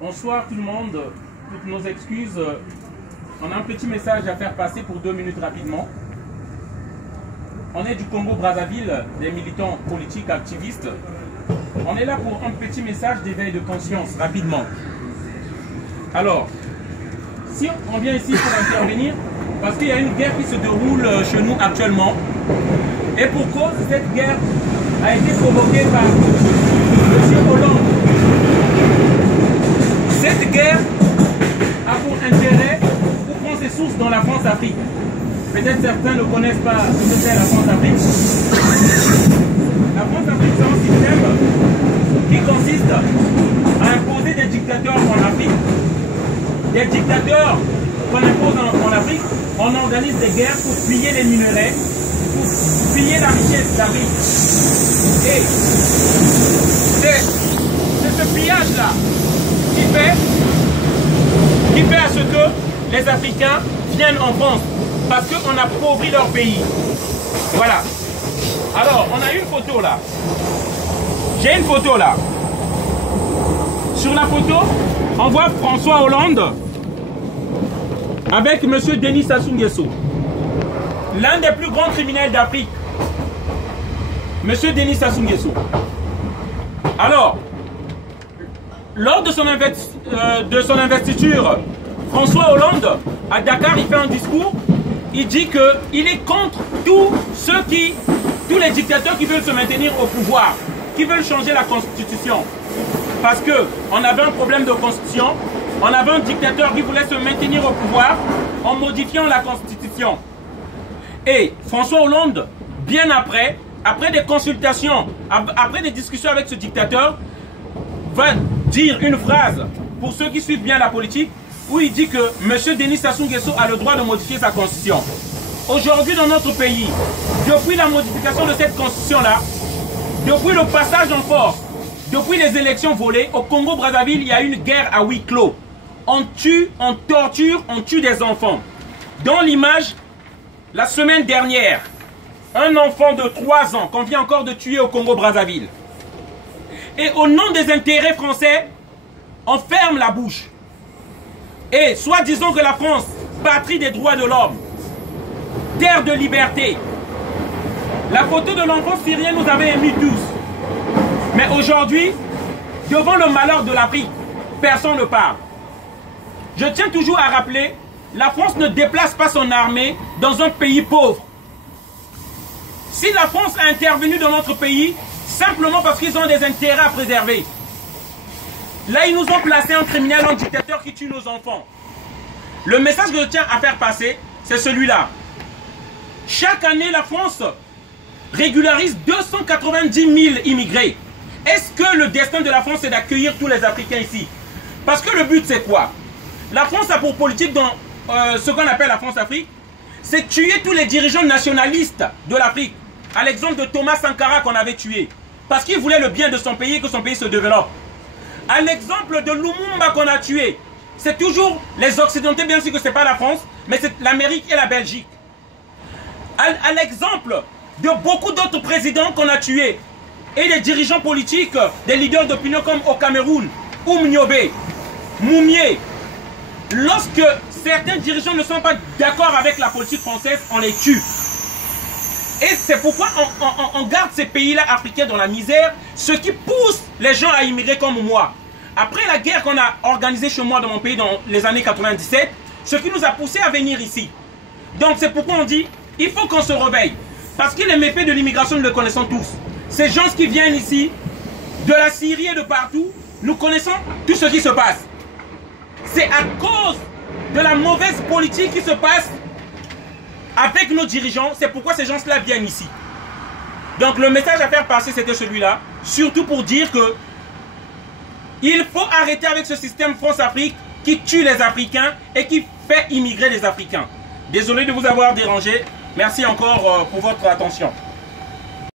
Bonsoir tout le monde, toutes nos excuses. On a un petit message à faire passer pour 2 minutes rapidement. On est du Congo-Brazzaville, des militants politiques activistes. On est là pour un petit message d'éveil de conscience, rapidement. Alors, si on vient ici pour intervenir, parce qu'il y a une guerre qui se déroule chez nous actuellement, et pour cause, cette guerre a été provoquée par M. Hollande. Cette guerre a pour intérêt ou prend ses sources dans la France-Afrique. Peut-être certains ne connaissent pas ce que c'est la France-Afrique. La France-Afrique, c'est un système qui consiste à imposer des dictateurs en Afrique. Des dictateurs qu'on impose en Afrique, on organise des guerres pour piller les minerais, pour piller la richesse d'Afrique. Et c'est ce pillage-là qui fait à ce que les Africains viennent en France, parce qu'on a appauvri leur pays. Voilà. Alors, on a une photo là. J'ai une photo là. Sur la photo, on voit François Hollande avec M. Denis Sassou Nguesso, l'un des plus grands criminels d'Afrique. M. Denis Sassou Nguesso. Alors, lors de son investiture, François Hollande, à Dakar, il fait un discours. Il dit qu'il est contre tous les dictateurs qui veulent se maintenir au pouvoir, qui veulent changer la constitution. Parce qu'on avait un problème de constitution, on avait un dictateur qui voulait se maintenir au pouvoir en modifiant la constitution. Et François Hollande, bien après des consultations, après des discussions avec ce dictateur, va dire une phrase, pour ceux qui suivent bien la politique, où il dit que M. Denis Sassou Nguesso a le droit de modifier sa constitution. Aujourd'hui dans notre pays, depuis la modification de cette constitution-là, depuis le passage en force, depuis les élections volées, au Congo-Brazzaville, il y a une guerre à huis clos. On tue, on torture, on tue des enfants. Dans l'image, la semaine dernière, un enfant de 3 ans qu'on vient encore de tuer au Congo-Brazzaville. Et au nom des intérêts français, on ferme la bouche. Et soit disons que la France, patrie des droits de l'homme, terre de liberté, la photo de l'enfant syrien nous avait émus tous. Mais aujourd'hui, devant le malheur de l'Afrique, personne ne parle. Je tiens toujours à rappeler, la France ne déplace pas son armée dans un pays pauvre. Si la France a intervenu dans notre pays, simplement parce qu'ils ont des intérêts à préserver. Là, ils nous ont placé un criminel, un dictateur qui tue nos enfants. Le message que je tiens à faire passer, c'est celui-là. Chaque année, la France régularise 290 000 immigrés. Est-ce que le destin de la France est d'accueillir tous les Africains ici? Parce que le but, c'est quoi? La France a pour politique dans ce qu'on appelle la France-Afrique, c'est tuer tous les dirigeants nationalistes de l'Afrique. À l'exemple de Thomas Sankara qu'on avait tué. Parce qu'il voulait le bien de son pays et que son pays se développe. À l'exemple de Lumumba qu'on a tué, c'est toujours les Occidentaux, bien sûr que ce n'est pas la France, mais c'est l'Amérique et la Belgique. À l'exemple de beaucoup d'autres présidents qu'on a tués, et des dirigeants politiques, des leaders d'opinion comme au Cameroun, Oumniobé, Moumié, lorsque certains dirigeants ne sont pas d'accord avec la politique française, on les tue. Et c'est pourquoi on garde ces pays-là africains dans la misère, ce qui pousse les gens à immigrer comme moi. Après la guerre qu'on a organisée chez moi dans mon pays dans les années 97, ce qui nous a poussé à venir ici. Donc c'est pourquoi on dit, il faut qu'on se réveille. Parce que les méfaits de l'immigration, nous les connaissons tous. Ces gens qui viennent ici, de la Syrie et de partout, nous connaissons tout ce qui se passe. C'est à cause de la mauvaise politique qui se passe avec nos dirigeants, c'est pourquoi ces gens-là viennent ici. Donc le message à faire passer, c'était celui-là. Surtout pour dire que il faut arrêter avec ce système France-Afrique qui tue les Africains et qui fait immigrer les Africains. Désolé de vous avoir dérangé. Merci encore pour votre attention.